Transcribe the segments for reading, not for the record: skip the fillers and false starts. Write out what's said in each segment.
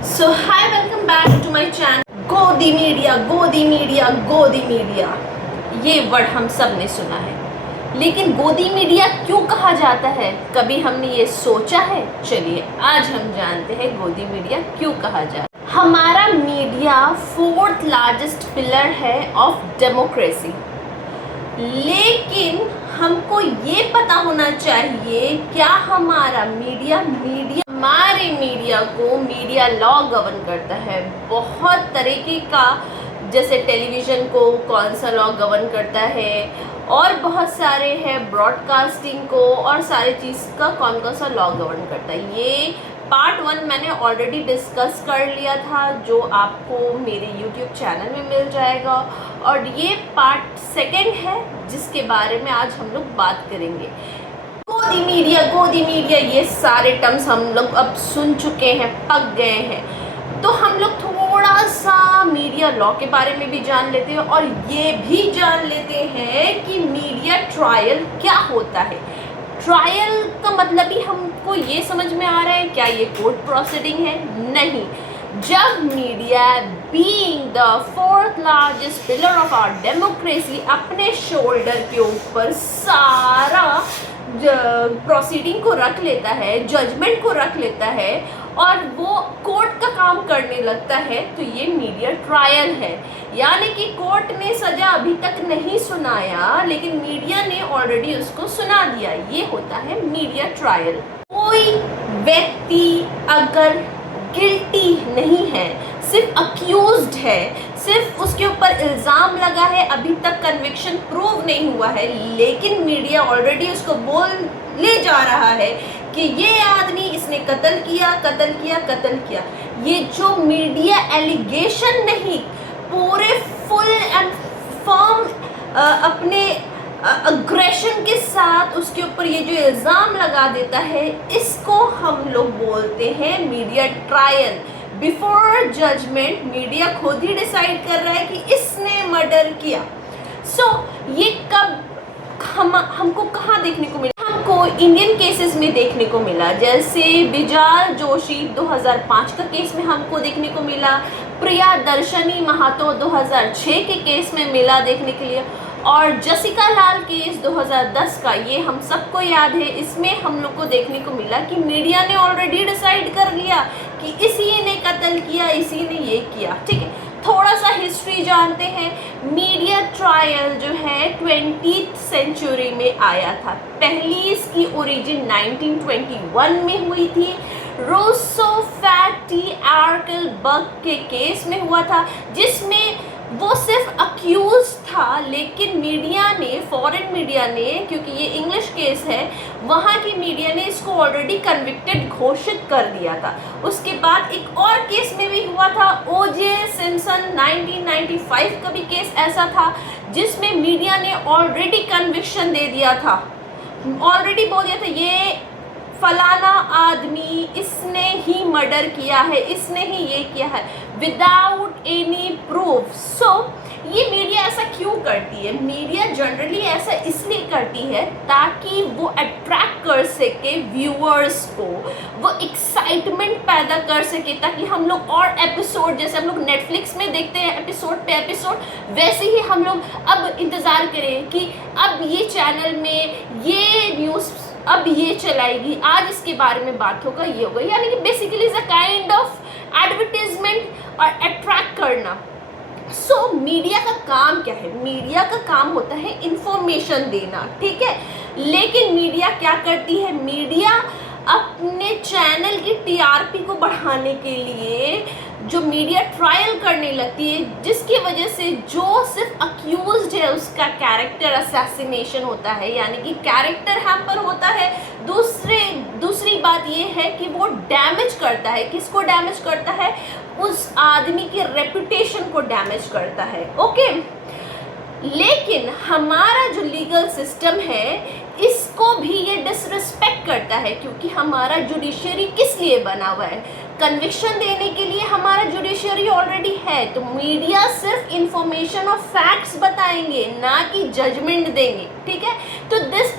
So hi, welcome back to my channel. गोदी media, गोदी media, गोदी मीडिया, ये वर्ड हम सब ने सुना है, लेकिन गोदी मीडिया क्यों कहा जाता है? कभी हमने ये सोचा है? चलिए आज हम जानते हैं गोदी मीडिया क्यों कहा जाता है। हमारा मीडिया फोर्थ लार्जेस्ट पिलर है ऑफ डेमोक्रेसी, लेकिन हमको ये पता होना चाहिए क्या हमारा मीडिया हमारे मीडिया को मीडिया लॉ गवर्न करता है। बहुत तरीके का, जैसे टेलीविज़न को कौन सा लॉ गवर्न करता है, और बहुत सारे हैं ब्रॉडकास्टिंग को, और सारी चीज़ का कौन कौन सा लॉ गवर्न करता है। ये पार्ट 1 मैंने ऑलरेडी डिस्कस कर लिया था, जो आपको मेरे यूट्यूब चैनल में मिल जाएगा, और ये पार्ट 2 है जिसके बारे में आज हम लोग बात करेंगे। गोदी मीडिया ये सारे टर्म्स हम लोग अब सुन चुके हैं, पक गए हैं, तो हम लोग थोड़ा सा मीडिया लॉ के बारे में भी जान लेते हैं, और ये भी जान लेते हैं कि मीडिया ट्रायल क्या होता है। ट्रायल का मतलब ही हमको ये समझ में आ रहा है क्या ये कोर्ट प्रोसीडिंग है? नहीं। जब media being the fourth largest pillar of our democracy अपने शोल्डर के ऊपर सारा प्रोसीडिंग को रख लेता है, जजमेंट को रख लेता है, और वो कोर्ट का काम करने लगता है, तो ये मीडिया ट्रायल है। यानी कि कोर्ट ने सजा अभी तक नहीं सुनाया, लेकिन मीडिया ने ऑलरेडी उसको सुना दिया। ये होता है मीडिया ट्रायल। कोई व्यक्ति अगर गिल्टी नहीं है, सिर्फ अक्यूज्ड है, सिर्फ उसके ऊपर इल्ज़ाम लगा है, अभी तक कन्विक्शन प्रूव नहीं हुआ है, लेकिन मीडिया ऑलरेडी उसको बोल ले जा रहा है कि ये आदमी इसने कत्ल किया। ये जो मीडिया एलिगेशन नहीं, पूरे फुल एंड फर्म अपने अग्रेशन के साथ उसके ऊपर ये जो इल्ज़ाम लगा देता है, इसको हम लोग बोलते हैं media trial. Before judgement media खुद ही डिसाइड कर रहा है कि इसने मर्डर किया। ये कब हमको कहाँ देखने को मिला? हमको इंडियन केसेस में देखने को मिला, जैसे बिजाल जोशी 2005 का केस में हमको देखने को मिला, प्रियदर्शनी महातो 2006 के केस में मिला देखने के लिए, और जसिका लाल केस 2010 का, ये हम सबको याद है। इसमें हम लोग को देखने को मिला कि मीडिया ने ऑलरेडी डिसाइड कर लिया कि इसी ने कत्ल किया, इसी ने ये किया। ठीक है, थोड़ा सा हिस्ट्री जानते हैं। मीडिया ट्रायल जो है 20th सेंचुरी में आया था। पहली इसकी ओरिजिन 1921 में हुई थी, रोसोफैटी आर्कलबर्ग के केस में हुआ था, जिसमें वो सिर्फ अक्यूज था, लेकिन मीडिया ने, फॉरेन मीडिया ने, क्योंकि ये इंग्लिश केस है, वहाँ की मीडिया ने इसको ऑलरेडी कन्विक्टेड घोषित कर दिया था। उसके बाद एक और केस में भी हुआ था, ओजे सिम्पसन 1995 का भी केस ऐसा था, जिसमें मीडिया ने ऑलरेडी कन्विक्शन दे दिया था, ऑलरेडी बोल दिया था ये फलाना आदमी, इसने ही मर्डर किया है, इसने ही ये किया है, विदाउट एनी प्रूफ। ये मीडिया ऐसा क्यों करती है? मीडिया जनरली ऐसा इसलिए करती है ताकि वो अट्रैक्ट कर सके व्यूअर्स को, वो एक्साइटमेंट पैदा कर सके, ताकि हम लोग और एपिसोड, जैसे हम लोग नेटफ्लिक्स में देखते हैं एपिसोड पे एपिसोड, वैसे ही हम लोग अब इंतज़ार करें कि अब ये चैनल में ये न्यूज़ अब ये चलाएगी, आज इसके बारे में बात होगा, ये होगा। यानी कि basically is a kind of advertisement और अट्रैक्ट करना। मीडिया का काम क्या है? मीडिया का काम होता है इंफॉर्मेशन देना, ठीक है, लेकिन मीडिया क्या करती है? मीडिया अपने चैनल की टीआरपी को बढ़ाने के लिए जो मीडिया ट्रायल करने लगती है, जिसकी वजह से जो सिर्फ अक्यूज्ड है उसका कैरेक्टर असैसिनेशन होता है, यानी कि कैरेक्टर हैम्पर होता है। दूसरी बात ये है कि वो डैमेज करता है। किसको डैमेज करता है? उस आदमी की रेपुटेशन को डैमेज करता है। ओके, लेकिन हमारा जो लीगल सिस्टम है इसको भी ये डिसरिस्पेक्ट करता है, क्योंकि हमारा जुडिशरी किस लिए बना हुआ है? कन्विक्शन देने के लिए हमारा जुडिशरी ऑलरेडी है। तो मीडिया सिर्फ इंफॉर्मेशन और फैक्ट्स बताएंगे, ना कि जजमेंट देंगे, ठीक है। तो this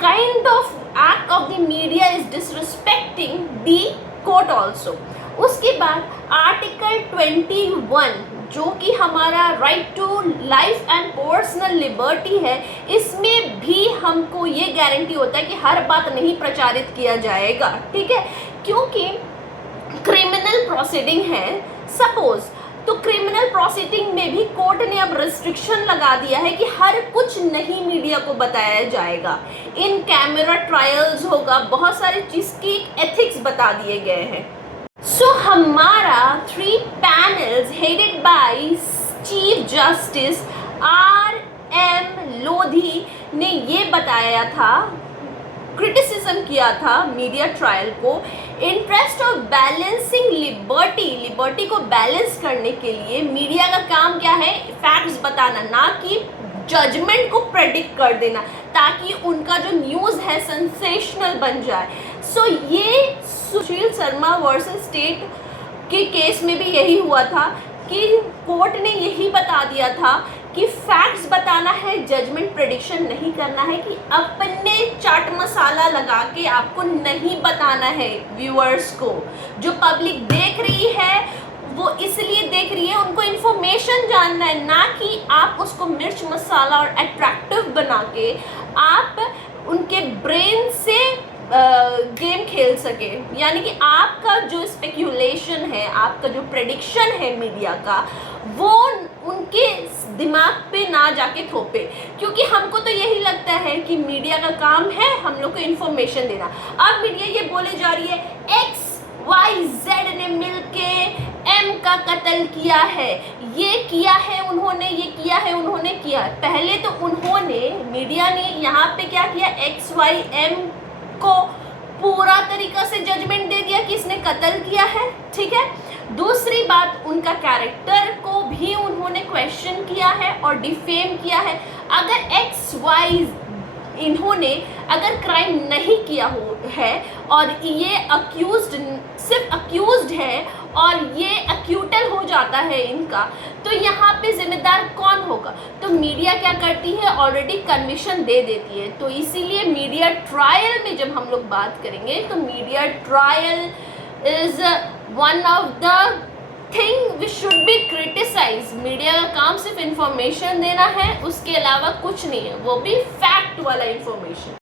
kind of act of the media is disrespecting the court also. उसके बाद आर्टिकल 21 जो कि हमारा right to life and personal liberty है, इसमें भी हमको ये गारंटी होता है कि हर बात नहीं प्रचारित किया जाएगा, ठीक है, क्योंकि क्रिमिनल प्रोसीडिंग है सपोज, तो क्रिमिनल प्रोसीडिंग में भी कोर्ट ने अब रिस्ट्रिक्शन लगा दिया है कि हर कुछ नहीं मीडिया को बताया जाएगा, इन कैमरा ट्रायल्स होगा, बहुत सारी चीज़ की एथिक्स बता दिए गए हैं। सो हमारा 3 panels headed by chief justice R.M. Lodhi ने ये बताया था, क्रिटिसिज्म किया था मीडिया ट्रायल को, इंटरेस्ट ऑफ बैलेंसिंग लिबर्टी को बैलेंस करने के लिए मीडिया का काम क्या है, फैक्ट्स बताना, ना कि जजमेंट को प्रेडिक्ट कर देना, ताकि उनका जो न्यूज़ है सेंसेशनल बन जाए। सो ये सुशील शर्मा वर्सेस स्टेट के केस में भी यही हुआ था कि कोर्ट ने यही बता दिया था कि फैक्ट्स बताना है, जजमेंट प्रेडिक्शन नहीं करना है, कि अपने चाट मसाला लगा के आपको नहीं बताना है व्यूअर्स को। जो पब्लिक देख रही है वो इसलिए देख रही है, उनको इन्फॉर्मेशन जानना है, ना कि आप उसको मिर्च मसाला और अट्रैक्टिव बना के आप उनके ब्रेन से गेम खेल सके। यानी कि आपका जो स्पेक्यूलेशन है, आपका जो प्रेडिक्शन है मीडिया का, वो उनके दिमाग पे ना जाके थोपे, क्योंकि हमको तो यही लगता है कि मीडिया का काम है हम लोग को इन्फॉर्मेशन देना। अब मीडिया ये बोले जा रही है XYZ ने मिलके M का कत्ल किया है, ये किया है उन्होंने, ये किया है उन्होंने किया। पहले तो उन्होंने, मीडिया ने यहाँ पे क्या किया, XYM को पूरा तरीका से जजमेंट दे दिया कि इसने कत्ल किया है, ठीक है। दूसरी बात, उनका कैरेक्टर को भी उन्होंने क्वेश्चन किया है और डिफेम किया है। अगर XY इन्होंने अगर क्राइम नहीं किया हो है और ये अक्यूज्ड, सिर्फ अक्यूज्ड है और ये अक्यूटल हो जाता है इनका, तो यहाँ पे जिम्मेदार कौन होगा? तो मीडिया क्या करती है, ऑलरेडी कन्विक्शन दे देती है। तो इसीलिए मीडिया ट्रायल में जब हम लोग बात करेंगे तो media trial is one of the thing which should be criticise. Media का काम सिर्फ इंफॉर्मेशन देना है, उसके अलावा कुछ नहीं है, वो भी फैक्ट वाला इंफॉर्मेशन।